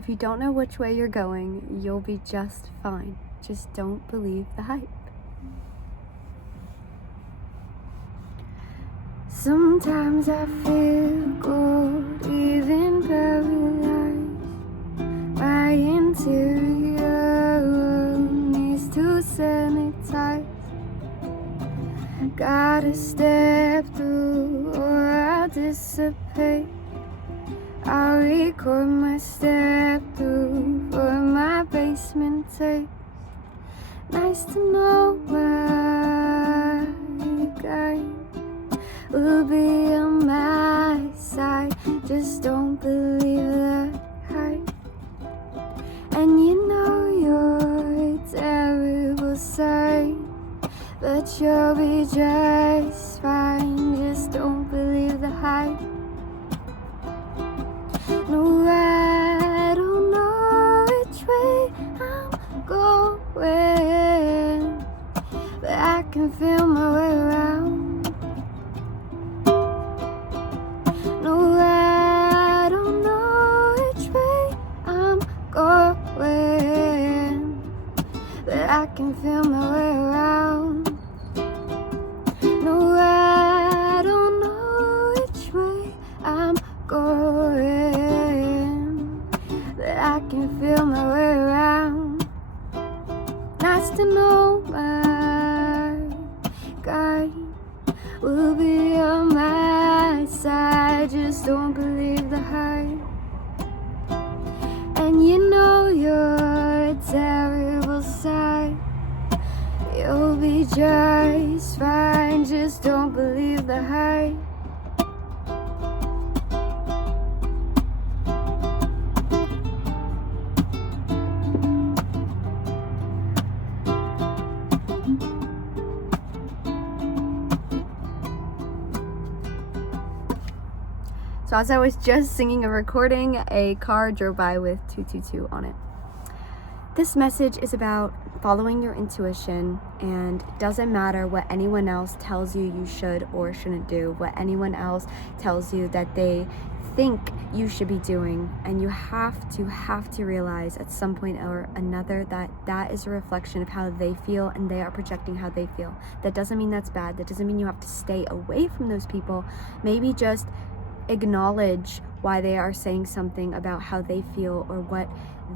If you don't know which way you're going, you'll be just fine. Just don't believe the hype. Sometimes I feel good, even paralyzed. My interior needs to sanitize. Gotta step through or I'll dissipate. I'll record my step through for my basement tape. Nice to know my guy will be on my side. Just don't believe the hype. And you know you're a terrible sight, but you'll be just fine. Just don't believe the hype. No, I don't know which way I'm going, but I can feel my way around. No, I don't know which way I'm going, but I can feel my way around. No, I don't know which way I'm going, but I can feel my way around. Nice to know my guy will be on my side. Just don't believe the hype. And you know you're a terrible sight. You'll be just fine. Just don't believe the hype. So as I was just singing and recording, a car drove by with 222 on it. This message is about following your intuition, and it doesn't matter what anyone else tells you you should or shouldn't do, what anyone else tells you that they think you should be doing. And you have to realize at some point or another that that is a reflection of how they feel, and they are projecting how they feel. That doesn't mean that's bad. That doesn't mean you have to stay away from those people. Maybe just acknowledge why they are saying something about how they feel or what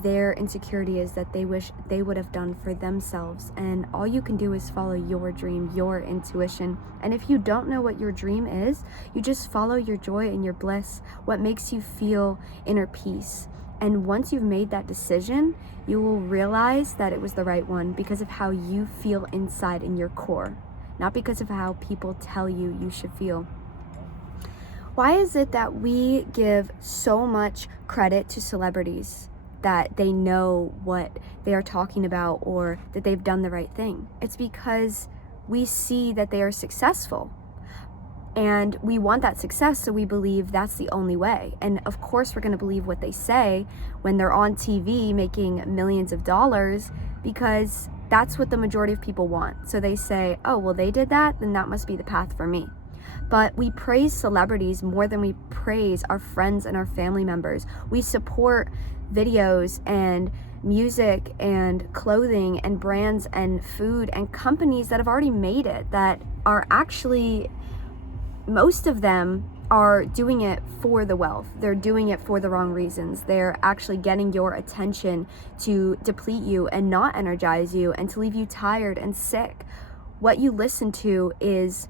their insecurity is that they wish they would have done for themselves. And all you can do is follow your dream, your intuition. And if you don't know what your dream is, you just follow your joy and your bliss, what makes you feel inner peace. And once you've made that decision, you will realize that it was the right one because of how you feel inside in your core, not because of how people tell you you should feel. Why is it that we give so much credit to celebrities, that they know what they are talking about or that they've done the right thing? It's because we see that they are successful and we want that success, so we believe that's the only way. And of course we're going to believe what they say when they're on TV making millions of dollars, because that's what the majority of people want. So they say, oh, well, they did that, then that must be the path for me. But we praise celebrities more than we praise our friends and our family members. We support videos and music and clothing and brands and food and companies that have already made it, that are actually, most of them are doing it for the wealth. They're doing it for the wrong reasons. They're actually getting your attention to deplete you and not energize you and to leave you tired and sick. What you listen to is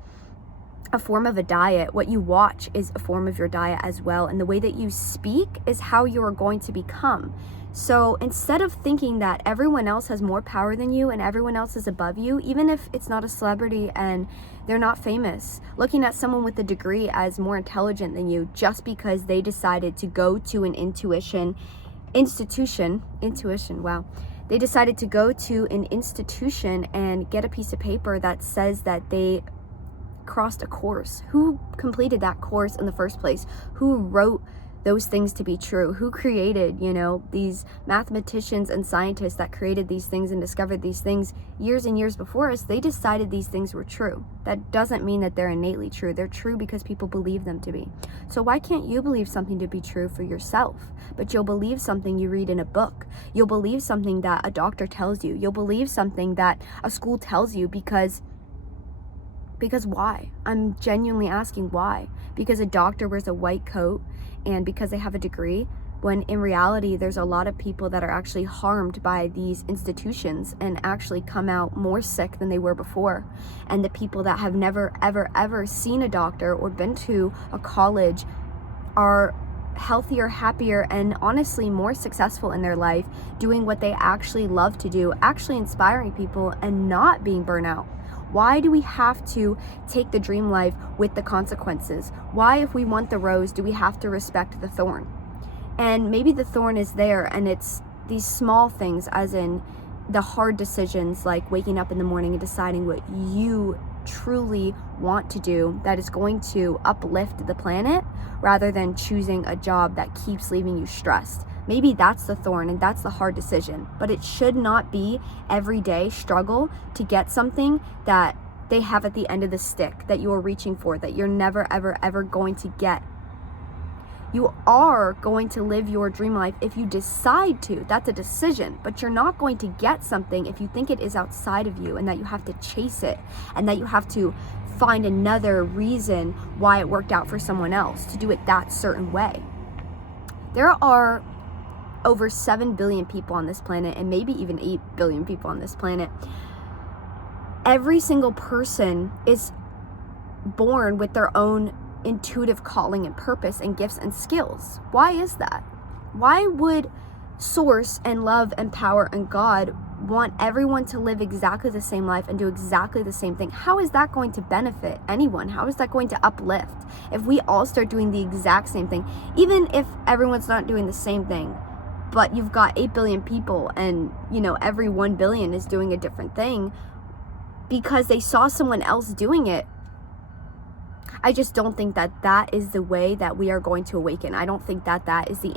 a form of a diet. What you watch is a form of your diet as well. And the way that you speak is how you are going to become. So instead of thinking that everyone else has more power than you and everyone else is above you, even if it's not a celebrity and they're not famous, looking at someone with a degree as more intelligent than you just because they decided to go to an institution, wow. They decided to go to an institution and get a piece of paper that says that they crossed a course. Who completed that course in the first place? Who wrote those things to be true? Who created, these mathematicians and scientists that created these things and discovered these things years and years before us? They decided these things were true. That doesn't mean that they're innately true. They're true because people believe them to be. So why can't you believe something to be true for yourself? But you'll believe something you read in a book. You'll believe something that a doctor tells you. You'll believe something that a school tells you because why? I'm genuinely asking why. Because a doctor wears a white coat and because they have a degree, when in reality there's a lot of people that are actually harmed by these institutions and actually come out more sick than they were before. And the people that have never ever seen a doctor or been to a college are healthier, happier, and honestly more successful in their life, doing what they actually love to do, actually inspiring people and not being burnout. Why do we have to take the dream life with the consequences? Why, if we want the rose, do we have to respect the thorn? And maybe the thorn is there and it's these small things, as in the hard decisions like waking up in the morning and deciding what you truly want to do that is going to uplift the planet, rather than choosing a job that keeps leaving you stressed. Maybe that's the thorn and that's the hard decision, but it should not be everyday struggle to get something that they have at the end of the stick that you're reaching for, that you're never ever going to get. You are going to live your dream life if you decide to. That's a decision, but you're not going to get something if you think it is outside of you and that you have to chase it and that you have to find another reason why it worked out for someone else to do it that certain way. There are over 7 billion people on this planet, and maybe even 8 billion people on this planet. Every single person is born with their own intuitive calling and purpose and gifts and skills. Why is that? Why would Source and love and power and God want everyone to live exactly the same life and do exactly the same thing? How is that going to benefit anyone? How is that going to uplift if we all start doing the exact same thing? Even if everyone's not doing the same thing, but you've got 8 billion people and, every 1 billion is doing a different thing because they saw someone else doing it. I just don't think that that is the way that we are going to awaken. I don't think that that is the